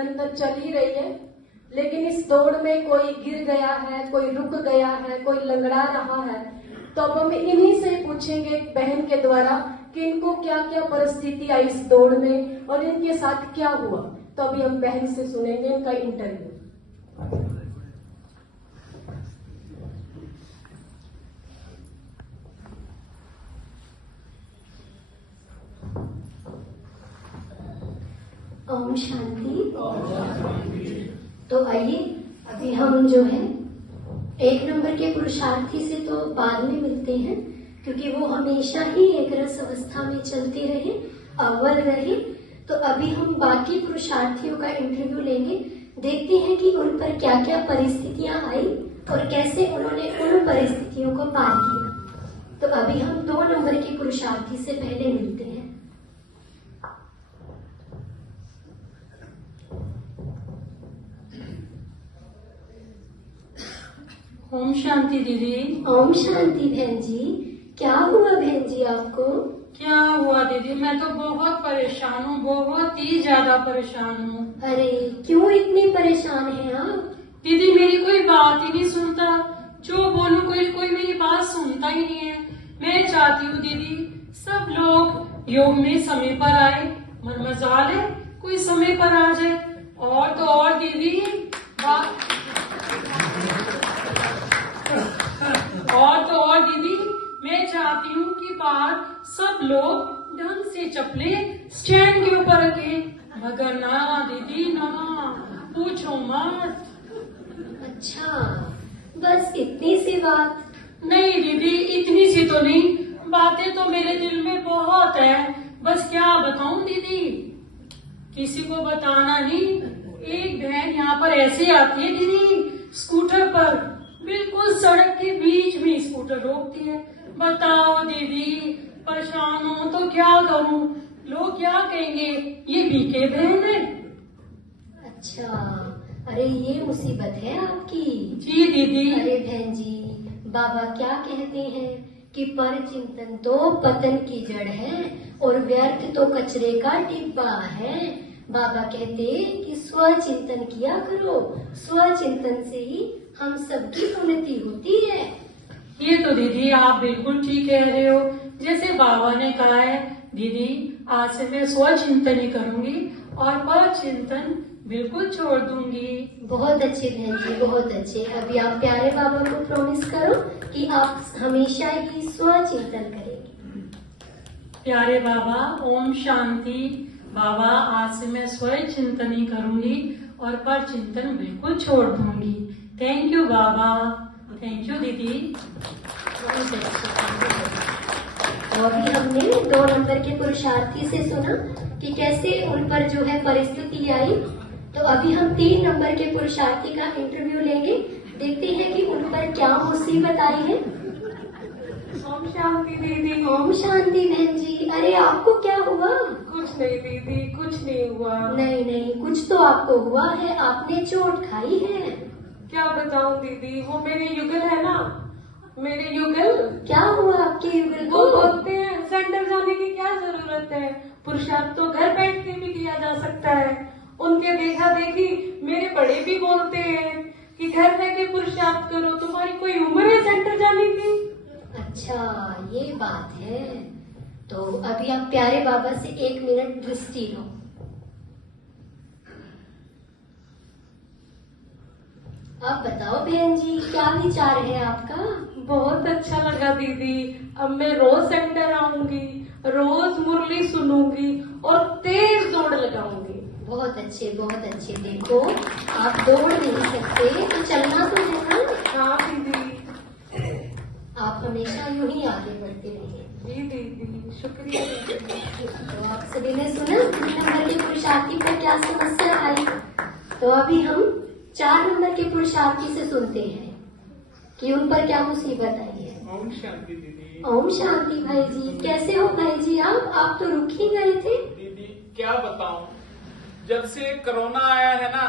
निरंतर चल ही रही है, लेकिन इस दौड़ में कोई गिर गया है, कोई रुक गया है, कोई लंगड़ा रहा है। तो अब हम इन्हीं से पूछेंगे बहन के द्वारा कि इनको क्या क्या परिस्थिति आई इस दौड़ में और इनके साथ क्या हुआ। तो अभी हम बहन से सुनेंगे इनका इंटरव्यू। ओम शांति। तो आइए अभी हम जो है 1 नंबर के पुरुषार्थी से तो बाद में मिलते हैं, क्योंकि वो हमेशा ही एक रस अवस्था में चलते रहे, अव्वल रहे। तो अभी हम बाकी पुरुषार्थियों का इंटरव्यू लेंगे, देखते हैं कि उन पर क्या क्या परिस्थितियां आई और कैसे उन्होंने उन परिस्थितियों को पार किया। तो अभी हम 2 नंबर के पुरुषार्थी से पहले मिलते हैं। ओम शांति दीदी। ओम शांति बहन जी। क्या हुआ बहन जी आपको? क्या हुआ दीदी, मैं तो बहुत परेशान हूँ, बहुत ही ज्यादा परेशान हूँ। अरे क्यों इतनी परेशान हैं आप? दीदी मेरी कोई बात ही नहीं सुनता, जो बोलूं कोई मेरी बात सुनता ही नहीं है। मैं चाहती हूँ दीदी सब लोग योग में समय पर आए, मन मजाल है कोई समय पर आ जाए। और तो और दीदी मैं चाहती हूँ कि बाहर सब लोग ढंग से चप्पले स्टैंड के ऊपर रखे, मगर ना दीदी ना, पूछो मत। अच्छा, बस इतनी सी बात? नहीं दीदी इतनी सी तो नहीं, बातें तो मेरे दिल में बहुत है, बस क्या बताऊं दीदी, किसी को बताना नहीं। एक बहन यहाँ पर ऐसे आती है दीदी स्कूटर पर, बिल्कुल सड़क के बीच में स्कूटर रोकती है। बताओ दीदी परेशान हूँ तो क्या करूँ, लोग क्या कहेंगे, ये बीके बहन है। अच्छा, अरे ये मुसीबत है आपकी। जी दीदी। अरे बहन जी, बाबा क्या कहते हैं कि पर चिंतन तो पतन की जड़ है और व्यर्थ तो कचरे का डिब्बा है। बाबा कहते कि स्व चिंतन किया करो, स्व चिंतन से ही हम सबकी उन्नति होती है। ये तो दीदी आप बिल्कुल ठीक कह रहे हो, जैसे बाबा ने कहा है दीदी, आज से मैं स्व चिंतन ही करूंगी और पर चिंतन बिल्कुल छोड़ दूंगी। बहुत अच्छे बहन जी, बहुत अच्छे। अभी आप प्यारे बाबा को प्रॉमिस करो कि आप हमेशा ही स्व चिंतन करेंगे। प्यारे बाबा ओम शांति। बाबा आज से मैं स्व चिंतन ही करूंगी और पर चिंतन बिल्कुल छोड़ दूंगी। Thank you Baba. Thank you दीदी। और भी हमने 2 नंबर के पुरुषार्थी से सुना कि कैसे उन पर जो है परिस्थिति आई। तो अभी हम 3 नंबर के पुरुषार्थी का इंटरव्यू लेंगे, देखते हैं कि उन पर क्या मुसीबत आई है। ओम शांति दीदी। ओम शांति बहन जी। अरे आपको क्या हुआ? कुछ नहीं दीदी, कुछ नहीं हुआ। नहीं नहीं, कुछ तो आपको हुआ है, आपने चोट खाई है। क्या बताऊं दीदी, वो मेरे युगल है ना, मेरे युगल। क्या हुआ आपके युगल वो को? बोलते हैं सेंटर जाने की क्या जरूरत है, पुरुषार्थ तो घर बैठ के भी किया जा सकता है। उनके देखा देखी मेरे बड़े भी बोलते हैं कि घर रह के पुरुषार्थ करो, तुम्हारी कोई उम्र है सेंटर जाने की। अच्छा ये बात है। तो अभी आप प्यारे बाबा से 1 मिनट दृष्टि लो। आप बताओ बहन जी, क्या विचार है आपका? बहुत अच्छा लगा दीदी, अब मैं रोज सेंटर आऊंगी, रोज मुरली सुनूंगी और तेज दौड़ लगाऊंगी। बहुत अच्छे, बहुत अच्छे। देखो आप दौड़ नहीं सकते तो चलना तो है ना। हाँ दीदी। आप हमेशा यूं ही आगे बढ़ते रहिए। जी दीदी, शुक्रिया। तो आप सभी ने सुना 3 नंबर के पुरुषार्थी पर क्या समस्या आई। तो अभी हम 4 नंबर के पुरुषार्थी से सुनते हैं कि उन पर क्या मुसीबत आई है। ओम शांति दीदी। ओम शांति भाई जी। कैसे हो भाई जी आप तो रुक ही गए थे। दीदी क्या बताऊं, जब से कोरोना आया है ना,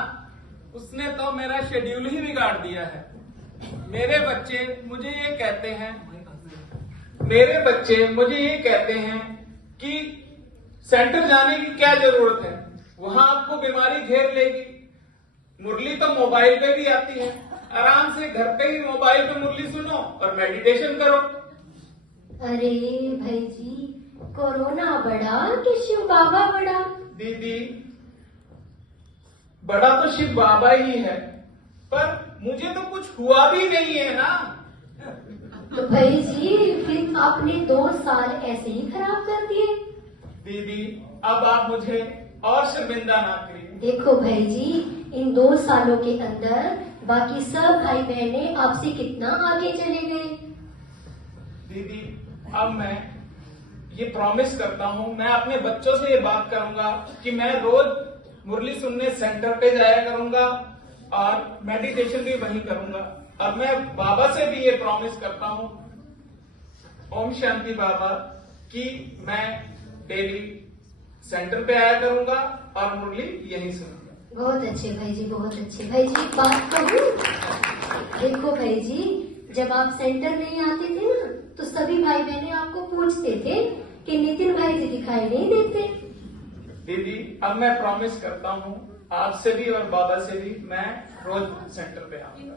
उसने तो मेरा शेड्यूल ही बिगाड़ दिया है। मेरे बच्चे मुझे ये कहते हैं कि सेंटर जाने की क्या जरूरत है, वहां आपको बीमारी घेर लेगी। मुरली तो मोबाइल पे भी आती है, आराम से घर पे ही मोबाइल पे मुरली सुनो और मेडिटेशन करो। अरे भाई जी, कोरोना बड़ा कि शिव बाबा बड़ा? दीदी, बड़ा तो शिव बाबा ही है, पर मुझे तो कुछ हुआ भी नहीं है ना। तो भाई जी फिर आपने 2 साल ऐसे ही खराब कर दिए। दीदी, अब आप मुझे और शर्मिंदा ना करिए। देखो भाई जी, इन 2 सालों के अंदर बाकी सब भाई बहने आपसे कितना आगे चले गए। दीदी, अब मैं ये प्रॉमिस करता हूँ, मैं अपने बच्चों से ये बात करूंगा कि मैं रोज मुरली सुनने सेंटर पे जाया करूंगा और मेडिटेशन भी वहीं करूंगा। अब मैं बाबा से भी ये प्रॉमिस करता हूँ, ओम शांति बाबा, कि मैं डेली सेंटर पे आया करूंगा और मुरली यहीं सुनूंगा। बहुत अच्छे भाई जी, बहुत अच्छे भाई जी। एक बात कहूँ, देखो भाई जी, जब आप सेंटर नहीं आते थे ना, तो सभी भाई बहने आपको पूछते थे कि नितिन भाई जी दिखाई नहीं देते। दीदी, अब मैं प्रॉमिस करता हूँ आपसे भी और बाबा से भी, मैं रोज सेंटर पे आऊंगा।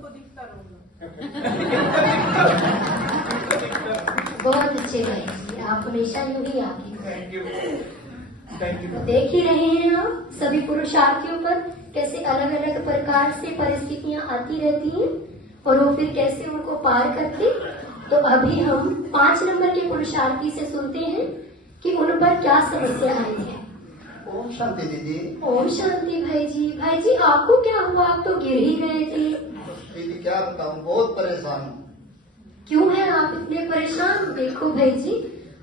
बहुत अच्छे भाई जी, आप हमेशा यूं ही आगे। Thank you, thank you. देख ही रहे हैं आप सभी पुरुषार्थियों पर कैसे अलग अलग प्रकार से परिस्थितियां आती रहती हैं और वो फिर कैसे उनको पार करते। तो अभी हम 5 नंबर के पुरुषार्थी से सुनते हैं कि उन पर क्या समस्या आई है। ओम शांति दीदी। ओम शांति भाई जी। भाई जी, आपको क्या हुआ? आप तो गिर ही गए थे। दीदी क्या बताऊं, बहुत परेशान हूँ। क्यों है आप इतने परेशान? देखो भाई जी,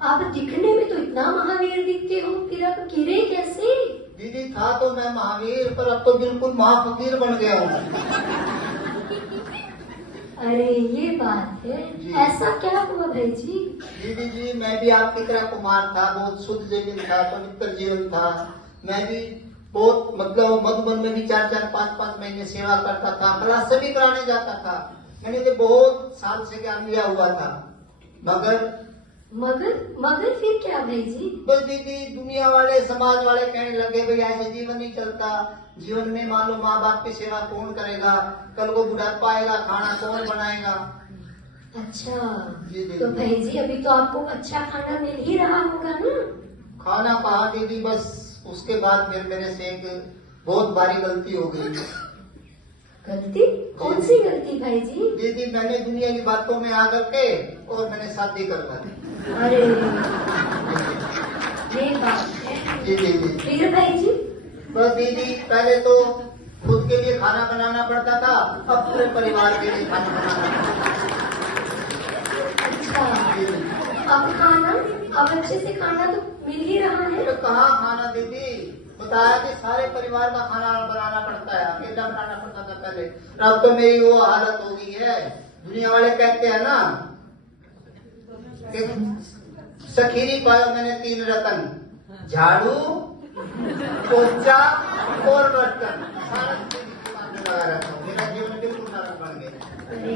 आप दिखने में तो इतना महावीर दिखते हो, फिर आप गिरे कैसे? दीदी था तो मैं महावीर, पर अब तो बिल्कुल महाफकीर बन गया हूँ। अरे ये बात है, जी। ऐसा क्या हुआ भाई जी? दीदी जी, मैं भी आपकी तरह कुमार था, बहुत शुद्ध जीवन था, पवित्र जीवन था। मैं भी बहुत मतलब मधुबन में भी 4-4, 5-5 महीने सेवा करता था, क्लास सभी कराने जाता था। मैंने तो बहुत साल से ज्ञान लिया हुआ था, मगर फिर क्या भाई जी? बस दीदी, दुनिया वाले समाज वाले कहने लगे भाई ऐसे जीवन नहीं चलता। जीवन में मान लो माँ बाप की सेवा कौन करेगा, कल को बुढ़ापा आएगा, खाना कौन बनाएगा। अच्छा, जी, जी। तो भाई जी अभी तो आपको अच्छा खाना मिल ही रहा होगा ना? खाना कहा दीदी, बस उसके बाद फिर मेरे से एक बहुत भारी गलती हो गई। गलती? कौन सी गलती भाई जी? दीदी, मैंने दुनिया की बातों में आकर के और मैंने शादी करवा दी। अरे ये बात है। जी जी जी। फिर भाई जी? बस दीदी, पहले तो खुद के लिए खाना बनाना पड़ता था, अब पूरे परिवार के लिए खाना बनाना अच्छा, पड़ता। अब खाना, अब अच्छे से खाना तो मिल ही रहा है। तो कहाँ खाना दीदी, बताया कि सारे परिवार का खाना बनाना पड़ता है, अकेला बनाना पड़ता था पहले। अब तो मेरी वो हालत हो गई है, दुनिया वाले कहते हैं ना कि सखीरी पायो मैंने 3 रतन, झाड़ू, पोछा और बर्तन। सारा चीज लगा रहता हूँ, मेरा जीवन बिल्कुल नरक बन गया। अरे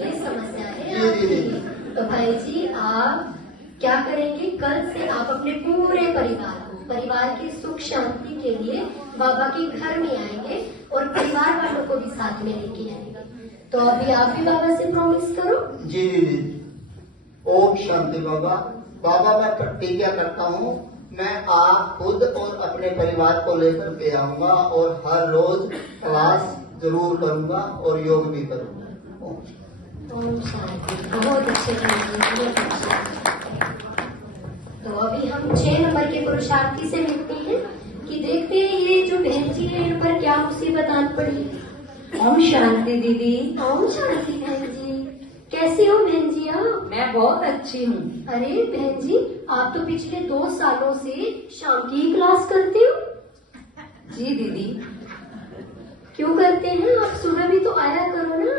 ये समस्या है जी, जी, जी। आपकी। तो भाई जी आप क्या करेंगे, कल से आप अपने पूरे परिवार की सुख शांति के लिए बाबा के घर में आएंगे और परिवार वालों को भी साथ में लेके आएंगे। तो अभी आप भी बाबा से प्रॉमिस करो। जी जी जी। ओम शांति बाबा। बाबा, मैं प्रतिज्ञा करता हूँ, मैं आप खुद और अपने परिवार को लेकर के आऊंगा और हर रोज क्लास जरूर करूंगा और योग भी करूंगा। ओम शांति। बहुत अच्छे बहुत अच्छे। तो अभी हम 6 नंबर के पुरुषार्थी से मिलते हैं कि देखते हैं ये जो बहन जी है इन पर क्या मुसीबत आन पड़ी। ओम शांति दीदी। ओम शांति बहन जी, कैसी हो बहन जी आप? मैं बहुत अच्छी हूँ। अरे बहन जी, आप तो पिछले 2 सालों से शाम की क्लास करते हो। जी दीदी। क्यों करते हैं? आप सुबह भी तो आया करो ना।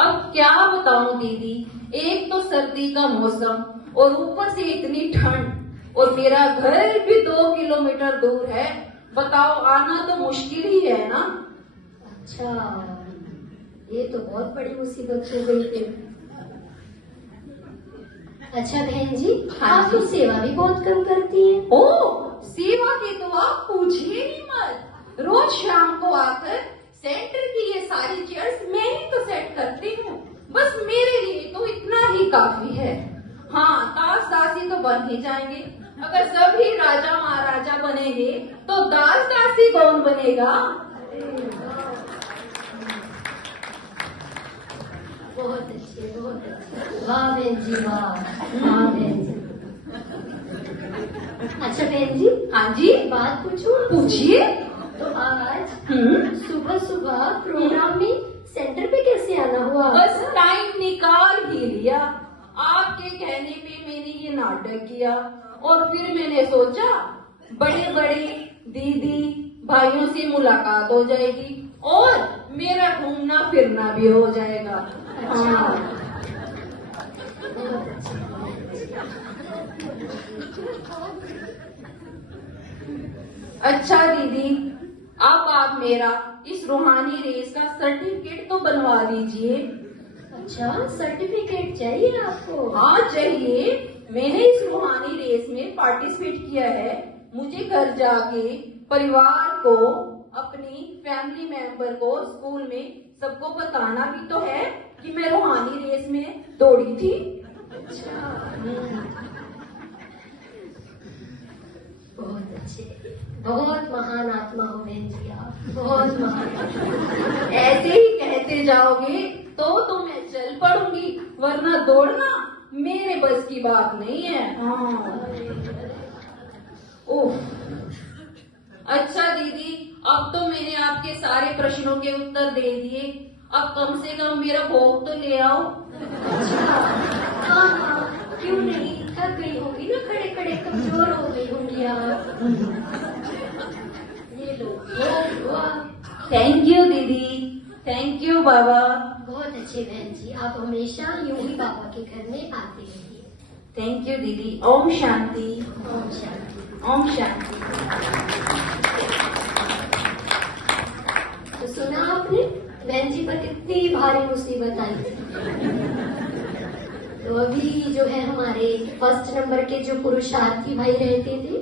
अब क्या बताऊँ दीदी, एक तो सर्दी का मौसम और ऊपर से इतनी ठंड, और मेरा घर भी 2 किलोमीटर दूर है। बताओ, आना तो मुश्किल ही है ना। अच्छा, ये तो बहुत बड़ी मुसीबत हो गई फिर। अच्छा बहन जी, आप तो सेवा भी बहुत कम करती हैं। ओ, सेवा की तो आप पूछिए ही मत। रोज शाम को आकर सेंटर की ये सारी चेयर्स मैं ही तो सेट करती हूँ। बस मेरे लिए तो इतना ही काफी है। हाँ, दास दासी तो बन ही जाएंगे। अगर सभी राजा महाराजा बनेंगे तो दास दासी कौन बनेगा? बहुत अच्छे, बहुत अच्छे। वाह बहन जी, वाह वाह बहन जी। अच्छा बहन जी, हाँ जी, एक बात पूछूं? पूछिए। तो आज सुबह सुबह प्रोग्राम में सेंटर पे कैसे आना हुआ? बस टाइम निकाल ही लिया। आपके कहने पे मैंने ये नाटक किया और फिर मैंने सोचा बड़े बड़े दीदी भाइयों से मुलाकात हो जाएगी और मेरा घूमना फिरना भी हो जाएगा। हाँ। बहुत अच्छे। अच्छा दीदी, अब आप मेरा इस रूहानी रेस का सर्टिफिकेट तो बनवा दीजिए। अच्छा, सर्टिफिकेट चाहिए आपको? हाँ चाहिए। मैंने इस रूहानी रेस में पार्टिसिपेट किया है। मुझे घर जाके परिवार को, अपनी फैमिली मेंबर को, स्कूल में सबको बताना भी तो है कि मैं रूहानी रेस में दौड़ी थी। अच्छा, बहुत अच्छे, बहुत महान आत्मा हो बहन जी आप, बहुत महान। ऐसे ही कहते जाओगे तो मैं चल पड़ूंगी, वरना दौड़ना मेरे बस की बात नहीं है। हाँ। ओह, अच्छा दीदी, अब तो मैंने आपके सारे प्रश्नों के उत्तर दे दिए। अब कम से कम मेरा भोग तो ले आओ। हाँ हाँ, क्यों नहीं, थक गई होगी ना, खड़े खड़े कमजोर हो गई होंगी आप। ये लो, थैंक यू दीदी, थैंक यू बाबा। बहुत अच्छे बहन जी, आप हमेशा यूं ही बाबा के घर में आते रहिए। थैंक यू दीदी। ओम शांति। ओम शांति। ओम शांति। तो सुना आपने, बहन जी पर कितनी भारी मुसीबत आई थी। तो अभी जो है हमारे फर्स्ट नंबर के जो पुरुषार्थी भाई रहते थे,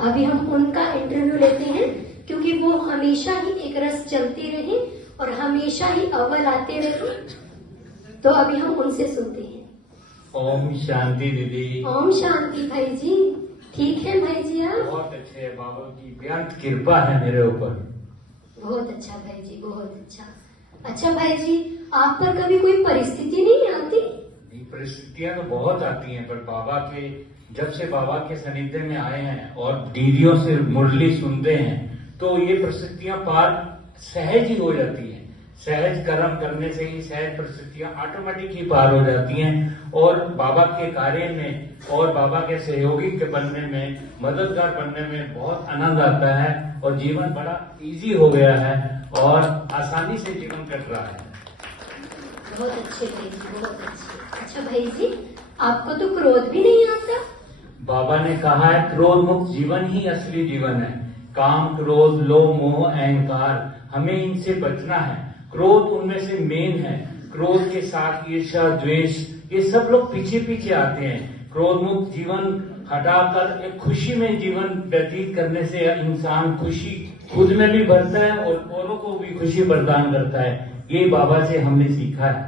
अभी हम उनका इंटरव्यू लेते हैं, क्योंकि वो हमेशा ही एक रस चलते रहे और हमेशा ही अव्वल आते रहे। तो अभी हम उनसे सुनते हैं। ओम शांति दीदी। ओम शांति भाई जी। ठीक है भाई जी आप? बहुत अच्छे है, बाबा की बेहद कृपा है मेरे ऊपर। बहुत अच्छा भाई जी, बहुत अच्छा। अच्छा भाई जी, आप पर कभी कोई परिस्थिति नहीं आती? परिस्थितियां तो बहुत आती हैं, पर बाबा के, जब से बाबा के सानिध्य में आए हैं और दीदियों से मुरली सुनते हैं, तो ये परिस्थितियां पार सहज ही हो जाती हैं। सहज कर्म करने से ही सहज परिस्थितियां ऑटोमेटिक ही पार हो जाती हैं और बाबा के कार्य में और बाबा के सहयोगी के बनने में, मददगार बनने में बहुत आनंद आता है और जीवन बड़ा इजी हो गया है और आसानी से जीवन कट रहा है। बहुत अच्छे भाई जी, बहुत अच्छे। अच्छा भाई जी, आपको तो क्रोध भी नहीं आता? बाबा ने कहा है क्रोध मुक्त जीवन ही असली जीवन है। काम, क्रोध, लोभ, मोह, अहंकार, हमें इनसे बचना है। क्रोध उनमें से मेन है। क्रोध के साथ ईर्ष्या, द्वेष, ये सब लोग पीछे पीछे आते हैं। क्रोध मुक्त जीवन हटाकर एक खुशी में जीवन व्यतीत करने से इंसान खुशी खुद में भी भरता है और औरों को भी खुशी प्रदान करता है। ये बाबा से हमने सीखा है।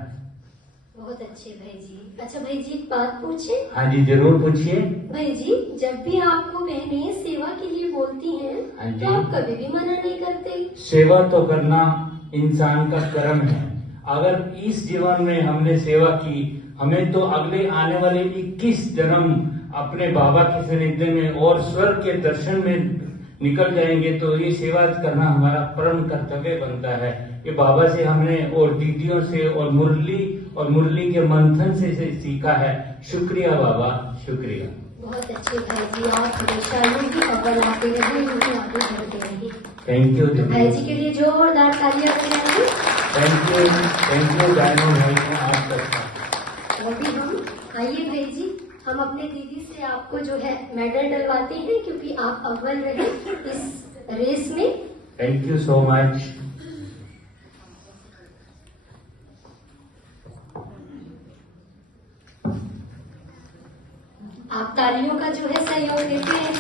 बहुत अच्छे भाई जी। अच्छा भाई जी, एक बात पूछे? हाँ जी, जरूर पूछिए। भाई जी, जब भी आपको बहनें सेवा के लिए बोलती हैं, हाँ जी। तो आप कभी भी मना नहीं करते? सेवा तो करना इंसान का कर्म है। अगर इस जीवन में हमने सेवा की, हमें तो अगले आने वाले 21 जन्म अपने बाबा के सानिध्य में और स्वर्ग के दर्शन में निकल जाएंगे, तो ये सेवा करना हमारा परम कर्तव्य बनता है। ये बाबा से हमने और दीदियों से और मुरली के मंथन से सीखा है। शुक्रिया बाबा, शुक्रिया। बहुत अच्छे भाई जी, आप हमेशा यूं ही अव्वल आते रहे, यूं ही आगे बढ़ते रहे। थैंक यू तो दीदी। भाई जी के लिए जोरदार तालियां बजाइए। थैंक यू डायनो भाई को आप सबका। अभी हम, आइए भाई जी, हम अपने दीदी से आपको जो है मेडल डलवाते हैं, क्योंकि आप अव्वल रहे इस रेस में। Thank you so much. आप तालियों का जो है सहयोग देते हैं।